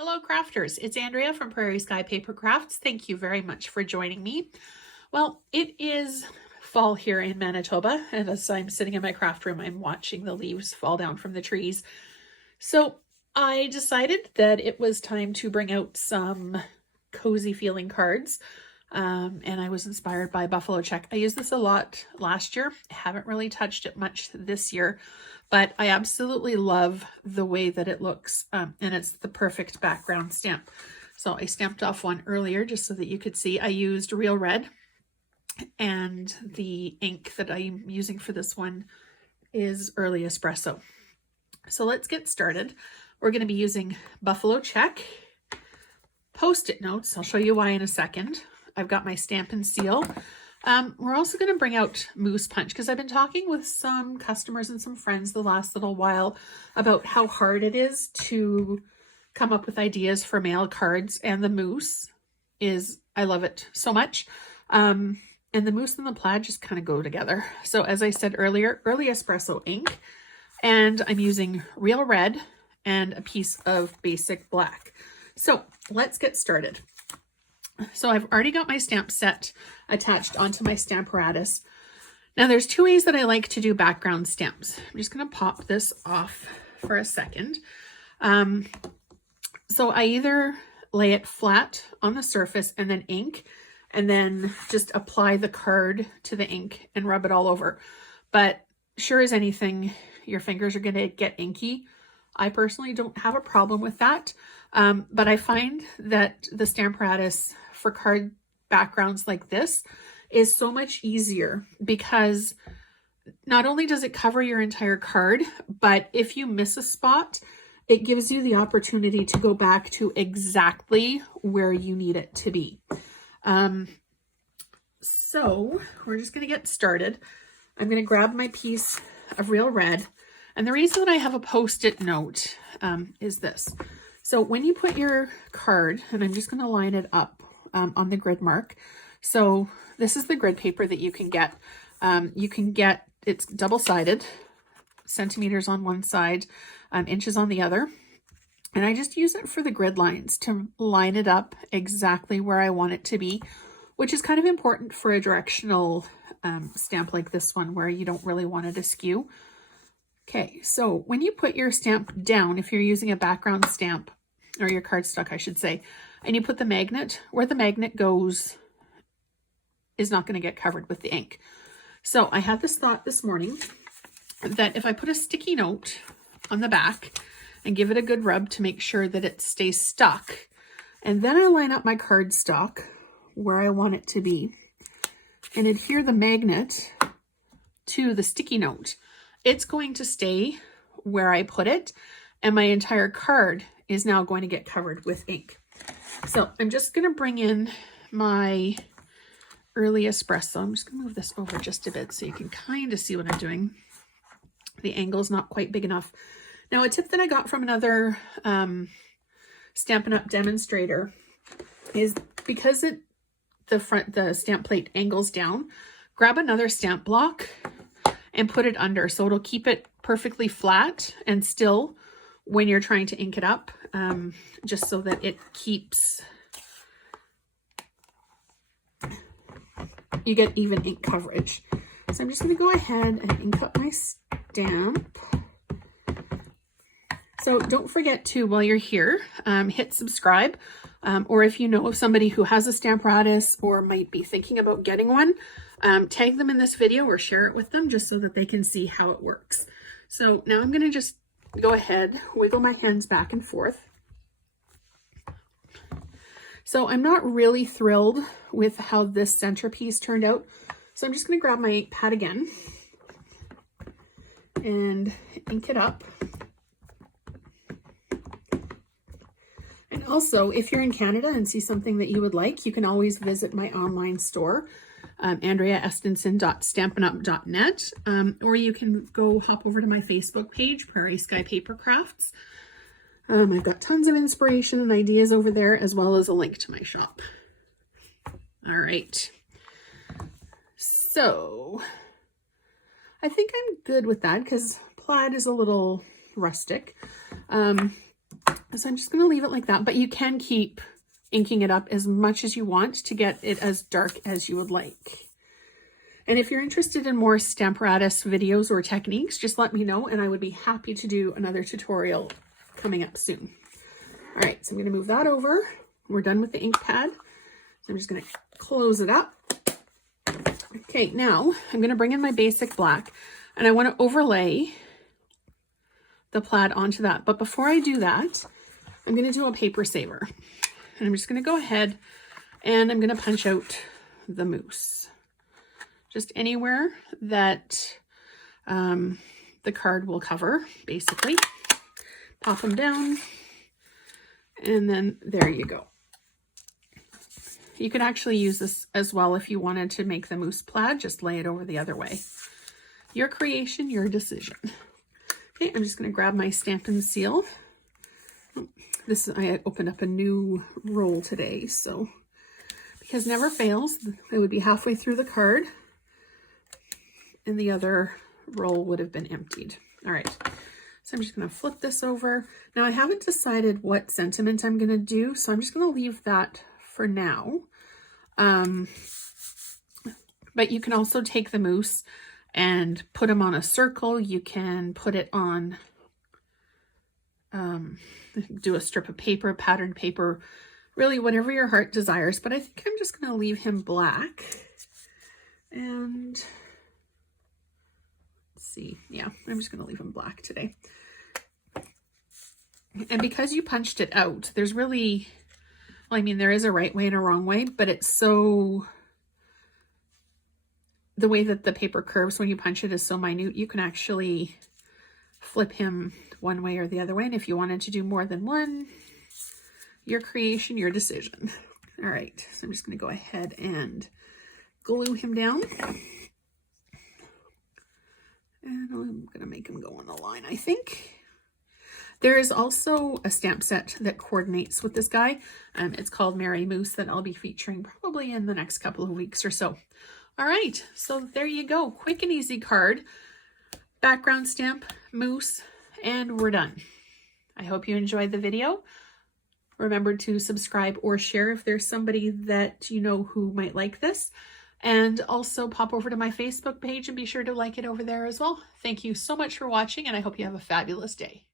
Hello crafters, it's Andrea from Prairie Sky Paper Crafts. Thank you very much for joining me. Well, it is fall here in Manitoba, and as I'm sitting in my craft room, I'm watching the leaves fall down from the trees. So I decided that it was time to bring out some cozy feeling cards. And I was inspired by Buffalo Check. I used this a lot last year. I haven't really touched it much this year, but I absolutely love the way that it looks. And it's the perfect background stamp. So I stamped off one earlier just so that you could see. I used Real Red, and the ink that I'm using for this one is Early Espresso. So let's get started. We're going to be using Buffalo Check, Post-it notes. I'll show you why in a second. I've got my stamp and seal. We're also going to bring out Moose Punch because I've been talking with some customers and some friends the last little while about how hard it is to come up with ideas for mail cards, and the moose is, I love it so much. And the moose and the plaid just kind of go together. So as I said earlier, Early Espresso ink, and I'm using Real Red and a piece of basic black. So let's get started. So I've already got my stamp set attached onto my Stamparatus. Now there's two ways that I like to do background stamps. I'm just going to pop this off for a second. So I either lay it flat on the surface and then ink, and then just apply the card to the ink and rub it all over. But sure as anything, your fingers are going to get inky. I personally don't have a problem with that. But I find that the Stamparatus for card backgrounds like this is so much easier because not only does it cover your entire card, but if you miss a spot, it gives you the opportunity to go back to exactly where you need it to be. So we're just going to get started. I'm going to grab my piece of Real Red. And the reason that I have a Post-it note is this. So when you put your card, and I'm just going to line it up on the grid mark. So this is the grid paper that you can get. It's double-sided, centimeters on one side, inches on the other. And I just use it for the grid lines to line it up exactly where I want it to be, which is kind of important for a directional stamp like this one where you don't really want it askew. Okay, so when you put your stamp down, if you're using a background stamp, or your cardstock, I should say, and you put the magnet, where the magnet goes is not going to get covered with the ink. So I had this thought this morning that if I put a sticky note on the back and give it a good rub to make sure that it stays stuck, and then I line up my cardstock where I want it to be and adhere the magnet to the sticky note, it's going to stay where I put it, and my entire card is now going to get covered with ink. So I'm just going to bring in my Early Espresso. I'm just going to move this over just a bit so you can kind of see what I'm doing. The angle's not quite big enough. Now, a tip that I got from another Stampin' Up! Demonstrator is because the stamp plate angles down, grab another stamp block and put it under, so it'll keep it perfectly flat and still when you're trying to ink it up, just so that it keeps, you get even ink coverage. So I'm just going to go ahead and ink up my stamp. So don't forget to, while you're here, hit subscribe, or if you know of somebody who has a Stamparatus or might be thinking about getting one, tag them in this video or share it with them just so that they can see how it works. So now I'm going to just go ahead, wiggle my hands back and forth. So I'm not really thrilled with how this centerpiece turned out. So I'm just going to grab my ink pad again and ink it up. And also, if you're in Canada and see something that you would like, you can always visit my online store, andreaestenson.stampinup.net, or you can go hop over to my Facebook page, Prairie Sky Paper Crafts. I've got tons of inspiration and ideas over there, as well as a link to my shop. All right. So I think I'm good with that because plaid is a little rustic. So I'm just going to leave it like that, but you can keep inking it up as much as you want to get it as dark as you would like. And if you're interested in more Stamparatus videos or techniques, just let me know and I would be happy to do another tutorial coming up soon. All right, so I'm going to move that over. We're done with the ink pad. So I'm just going to close it up. Okay, now I'm going to bring in my basic black and I want to overlay the plaid onto that. But before I do that, I'm going to do a paper saver. And I'm just going to go ahead and I'm going to punch out the moose. Just anywhere that the card will cover, basically. Pop them down. And then there you go. You could actually use this as well if you wanted to make the moose plaid. Just lay it over the other way. Your creation, your decision. Okay, I'm just going to grab my Stampin' Seal. I opened up a new roll today, so because never fails, it would be halfway through the card and the other roll would have been emptied. All right, so I'm just going to flip this over. Now I haven't decided what sentiment I'm going to do, so I'm just going to leave that for now. But you can also take the moose and put them on a circle. You can put it on, do a strip of paper, patterned paper, really whatever your heart desires. But I think I'm just going to leave him black. And let's see. Yeah, I'm just going to leave him black today. And because you punched it out, there's really, well, I mean, there is a right way and a wrong way, but it's so, the way that the paper curves when you punch it is so minute, you can actually flip him one way or the other way. And if you wanted to do more than one, your creation, your decision. All right, so I'm just going to go ahead and glue him down. And I'm going to make him go on a line, I think. There is also a stamp set that coordinates with this guy. It's called Merry Moose that I'll be featuring probably in the next couple of weeks or so. All right, so there you go. Quick and easy card. Background stamp, moose, and we're done. I hope you enjoyed the video. Remember to subscribe or share if there's somebody that you know who might like this. And also pop over to my Facebook page and be sure to like it over there as well. Thank you so much for watching, and I hope you have a fabulous day.